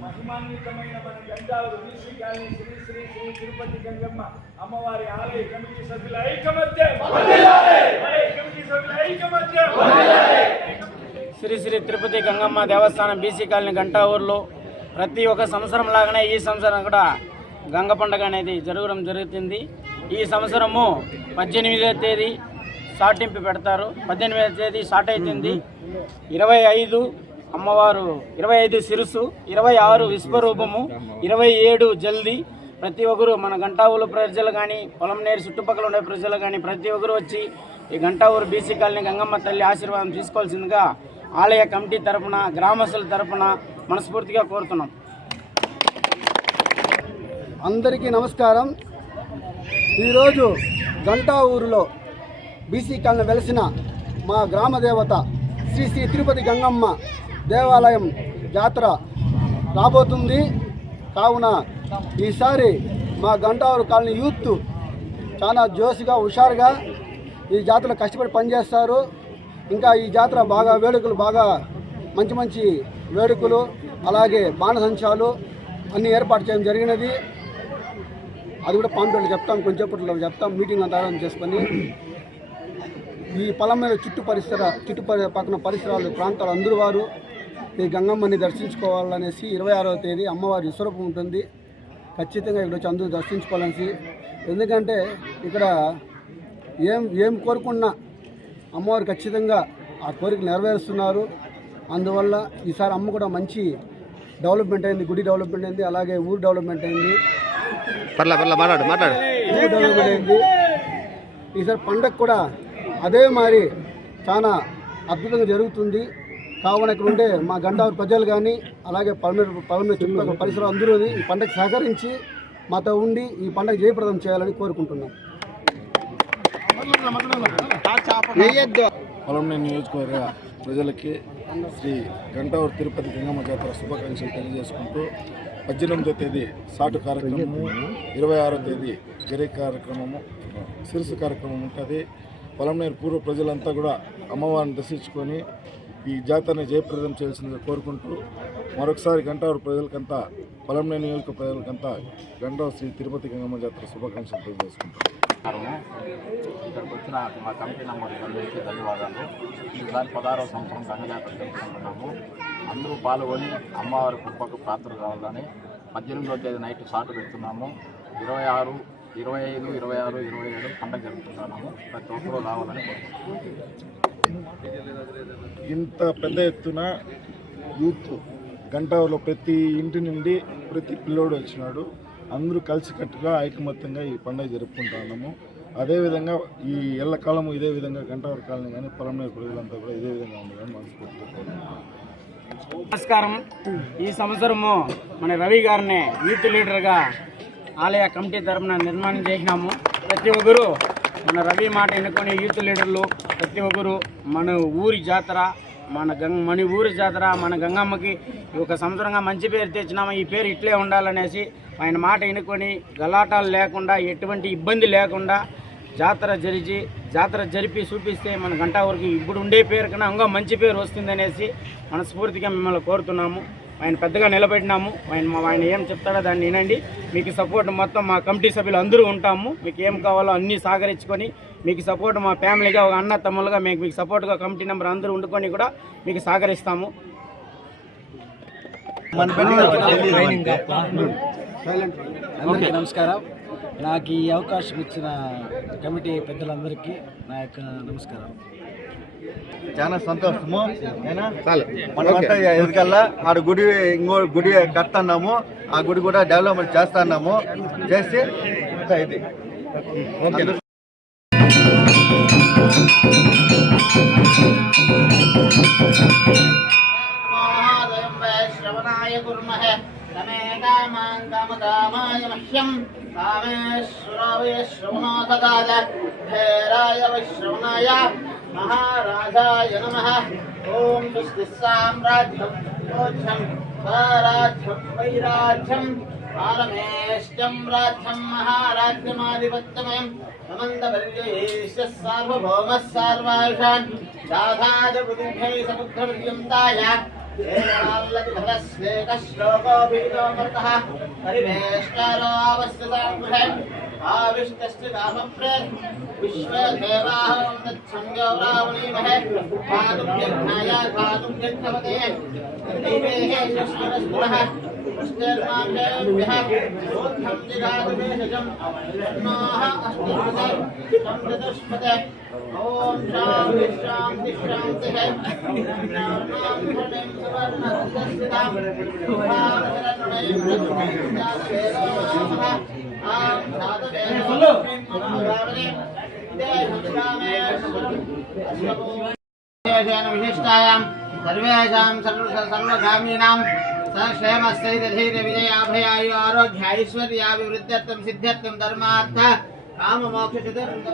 మహిమాన్వితమైన మన Gantavooru BC colony Shri Shri Shri Tirupati Gangamma అమ్మవారి ఆలయ కమిటీ సభ్యుల ఐకమత్యం శ్రీ శ్రీ తిరుపతి గంగమ్మ దేవస్థానం బీసీ కాలనీ గంటావూరులో ప్రతి ఒక్క సంవత్సరం లాగానే ఈ సంవత్సరం కూడా గంగ పండుగ అనేది జరగడం జరుగుతుంది. ఈ సంవత్సరము 18వ తేదీ సాటింపు పెడతారు. 18వ తేదీ స్టార్ట్ అవుతుంది. 25 అమ్మవారు, 25 శిరస్సు, 26 విశ్వరూపము, 27 జల్దీ. ప్రతి ఒక్కరు మన గంటావూరు ప్రజలు కానీ పొలంనేరు చుట్టుపక్కల ఉండే ప్రజలు కానీ ప్రతి ఒక్కరు వచ్చి ఈ గంటావూరు బీసీ కాలనీ గంగమ్మ తల్లి ఆశీర్వాదం తీసుకోవాల్సిందిగా ఆలయ కమిటీ తరఫున గ్రామస్తుల తరఫున మనస్ఫూర్తిగా కోరుతున్నాం. అందరికీ నమస్కారం. ఈరోజు గంటావూరులో బీసీ కాలనీ వెలిసిన మా గ్రామ దేవత శ్రీ శ్రీ తిరుపతి గంగమ్మ దేవాలయం జాతర రాబోతుంది. కావున ఈసారి మా గంటావూరు కాలనీ యూత్ చాలా జోష్గా హుషారుగా ఈ జాతరలో కష్టపడి పనిచేస్తారు. ఇంకా ఈ జాతర బాగా వేడుకలు బాగా మంచి మంచి వేడుకలు అలాగే బాణసంచాలు అన్నీ ఏర్పాటు చేయడం జరిగినది. అది కూడా పాంప్లెట్లు చెప్తాం, కొంచెంసేపట్లో చెప్తాం. మీటింగ్ అంతా చేసుకొని ఈ పొలం మీద చుట్టుపక్కల పరిసరాలు ప్రాంతాలు అందరూ వారు ఈ గంగమ్మని దర్శించుకోవాలనేసి 26వ తేదీ అమ్మవారి విశ్వరూపం ఉంటుంది. ఖచ్చితంగా ఇక్కడ వచ్చి అందరూ దర్శించుకోవాలనేసి, ఎందుకంటే ఇక్కడ ఏం కోరుకున్నా అమ్మవారు ఖచ్చితంగా ఆ కోరిక నెరవేరుస్తున్నారు. అందువల్ల ఈసారి అమ్మ కూడా మంచి డెవలప్మెంట్ అయింది, గుడి డెవలప్మెంట్ అయింది, అలాగే ఊరు డెవలప్మెంట్ అయింది, ఊరు డెవలప్మెంట్ అయింది. ఈసారి పండగ కూడా అదే మరి చాలా అద్భుతంగా జరుగుతుంది. కావున ఇక్కడ ఉండే మా గంటావూరు ప్రజలు కానీ అలాగే పలమనేరు చుట్టుపక్కల పరిసరాలు అందరూ ఈ పండుగ సహకరించి మాతో ఉండి ఈ పండుగ జయప్రదం చేయాలని కోరుకుంటున్నాం. పలమనేరు నియోజకవర్గ ప్రజలకి శ్రీ గంటావూరు తిరుపతి గంగమ్మ జాతర శుభాకాంక్షలు తెలియజేసుకుంటూ 18వ తేదీ సాటు కార్యక్రమము, 26వ తేదీ గరి కార్యక్రమము, శిరస్సు కార్యక్రమం ఉంటుంది. పలమనేరు పూర్వ ప్రజలంతా కూడా అమ్మవారిని దర్శించుకొని ఈ జాతరని జయప్రదం చేయాల్సిందిగా కోరుకుంటూ మరొకసారి గంటావూరు ప్రజలకంతా, పలమనేరు నియోజక ప్రజలకంతా గంటావూరు శ్రీ తిరుపతి గంగమ్మ జాతర శుభాకాంక్షలు తెలియజేసుకుంటాం. ఇక్కడికి వచ్చిన మా కమిటీ నంబర్లందరికీ ధన్యవాదాలు. ఈసారి 16వ సంవత్సరం గంగజాతర జరుపుకుంటున్నాము. అందరూ పాల్గొని అమ్మవారి కృపకు ప్రార్థన కావాలని 18వ తేదీ నైట్ షాట్ పెడుతున్నాము. 26, 25, 26, 27 పండుగ జరుపుకుంటున్నాము. ప్రతి ఒక్కరూ రావాలని ఇంత పెద్ద ఎత్తున యూత్ గంటావూరులో ప్రతి ఇంటి నుండి ప్రతి పిల్లోడు వచ్చినాడు. అందరూ కలిసికట్టుగా ఐకమత్యంగా ఈ పండుగ జరుపుకుంటున్నాము. అదేవిధంగా ఈ ఎల్లకాలము ఇదే విధంగా గంటావూరు కాలనీ కానీ పలమనేరు ప్రజలంతా కూడా ఇదే విధంగా ఉండాలని మనస్ఫూర్తిగా. నమస్కారం. ఈ సంవత్సరము మన రవి గారిని యూత్ లీడర్గా ఆలయ కమిటీ తరఫున నిర్మాణం చేసినాము. ప్రతి ఒక్కరు మన రవి మాట ఎన్నుకొని యూత్ లీడర్లు ప్రతి ఒక్కరు మన ఊరి జాతర మన ఊరి జాతర మన గంగమ్మకి ఒక సంవత్సరంగా మంచి పేరు తెచ్చినాము. ఈ పేరు ఇట్లే ఉండాలనేసి ఆయన మాట ఎన్నుకొని గలాటాలు లేకుండా ఎటువంటి ఇబ్బంది లేకుండా జాతర జరిపి చూపిస్తే మన గంటావూరుకి ఇప్పుడు ఉండే పేరు కన్నా ఇంకా మంచి పేరు వస్తుందనేసి మనస్ఫూర్తిగా మిమ్మల్ని కోరుతున్నాము. ఆయన పెద్దగా నిలబెట్టినాము. ఆయన ఏం చెప్తాడో దాన్ని వినండి. మీకు సపోర్ట్ మొత్తం మా కమిటీ సభ్యులు అందరూ ఉంటాము. మీకు ఏం కావాలో అన్నీ సహకరించుకొని మీకు సపోర్ట్ మా ఫ్యామిలీగా ఒక అన్న తమ్ములుగా మీకు సపోర్ట్గా కమిటీ నెంబర్ అందరూ ఉండుకొని కూడా మీకు సహకరిస్తాము. అందరికీ నమస్కారం. నాకు ఈ అవకాశం ఇచ్చిన కమిటీ పెద్దలందరికీ నా యొక్క నమస్కారం. చాలా సంతోషము. మనమంతా ఎదుకల్లా ఆడ గుడి ఇంకో గుడి కడుతున్నాము. ఆ గుడి కూడా డెవలప్మెంట్ చేస్తున్నాము. చేసి ఇది ఓకే. శ్రవణాయ కుర్మహే తమే కామాన్ కామకామాయ మహ్యం కామేశ్వరాయ శ్రవణో దదాత భేరాయ వైశ్రవణాయ మహారాజాయ నమః. ఓం స్వస్తి సామ్రాజ్యం మోక్షం స్వరాజ్యం వైరాజ్యం పారమేష్ట్యం రాజ్యం మహారాజ్యమాధిపత్యమయం సమందపర్యయేష్య సార్వభౌమः సార్వాయుషాన్ దాధాద బుద్ధిభ్యై సముద్రపర్యంతాయ శ్లోకోపీతోమృతః పరివేష్టారోవస్యతాంబుధే ఆవిష్టస్య కామప్రేత్ విశ్వదేవాహం తత్సంగో రావణీమహే పాదుభ్యజ్ఞాయ పాదుభ్యజ్ఞపతే దైవేహ శస్వరస్పురః పుష్టిర్మాభ్యేభ్యః ఊర్ధ్వం దిగాదుభేషజం నోః అష్టిమతే సంచతుష్పతే. ఓం శాంతి శాంతి శాంతిః. విశిష్టాయాం సర్వేషాం సర్వగామినాం సక్షేమస్థైర్యధైర్య విజయాభయాయు ఆరోగ్య ఐశ్వర్యాభివృద్ధ్యర్థం సిద్ధ్యర్థం ధర్మార్థ కామమోక్ష చతుర్విధ